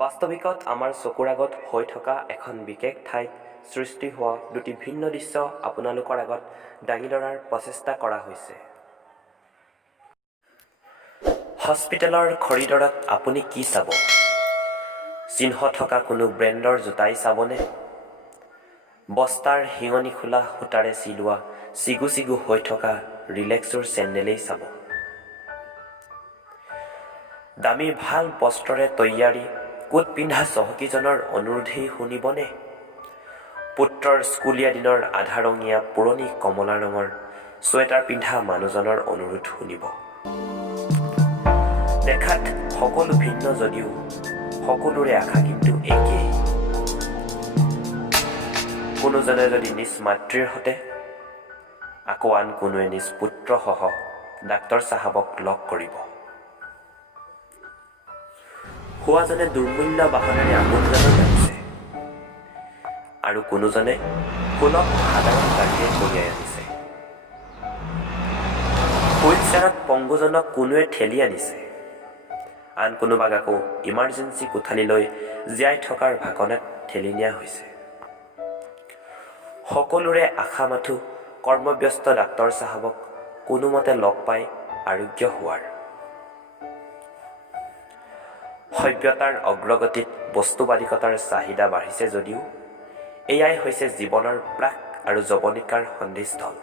বাস্তৱিকত আমাৰ চকুৰ আগত হৈ থকা এখন বিশেষ ঠাইত সৃষ্টি হোৱা দুটি ভিন্ন দৃশ্য আপোনালোকৰ আগত দাঙি ধৰাৰ প্ৰচেষ্টা কৰা হৈছে। হস্পিটেলৰ কৰিডৰত আপুনি কি চাব? চিহ্ন থকা কোনো ব্ৰেণ্ডৰ জোতাই চাবনে? বস্তাৰ শিঙনি খোলা সূতাৰে চিলোৱা চিগু চিগু হৈ থকা ৰিলেক্সোৰ চেণ্ডেলেই চাব? দামী ভাল বস্ত্ৰৰে তৈয়াৰী কোট পিন্ধা চহকীজনৰ অনুৰোধেই শুনিবনে? পুত্ৰৰ স্কুলীয়া দিনৰ আধা ৰঙীয়া পুৰণি কমলা ৰঙৰ ছুৱেটাৰ পিন্ধা মানুহজনৰ অনুৰোধ শুনিব? দেখাত সকলো ভিন্ন যদিও সকলোৰে আশা কিন্তু একেই। কোনোজনে যদি নিজ মাতৃৰ সতে, আকৌ আন কোনোৱে নিজ পুত্ৰসহ ডাক্তৰ চাহাবক লগ কৰিব। হোৱাজনে দুৰ্মূল্য বাহনেৰে আপোনজনক মাতিছে আৰু কোনোজনে সুলভ সাধাৰণ গাড়ীৰে কঢ়িয়াই আনিছে। হুইলচেয়াৰত পংগুজনক কোনোৱে ঠেলি আনিছে, আন কোনোবাক আকৌ ইমাৰ্জেঞ্চি কোঠালিলৈ জীয়াই থকাৰ ভাকনাত ঠেলি নিয়া হৈছে। সকলোৰে আশা মাথো কৰ্মব্যস্ত ডাক্তৰ চাহাবক কোনোমতে লগ পাই আৰোগ্য হোৱাৰ। সভ্যতাৰ অগ্ৰগতিত বস্তুবাদিকতাৰ চাহিদা বাঢ়িছে যদিও এয়াই হৈছে জীৱনৰ প্ৰাক আৰু যৱনিকাৰ সন্ধিস্থল।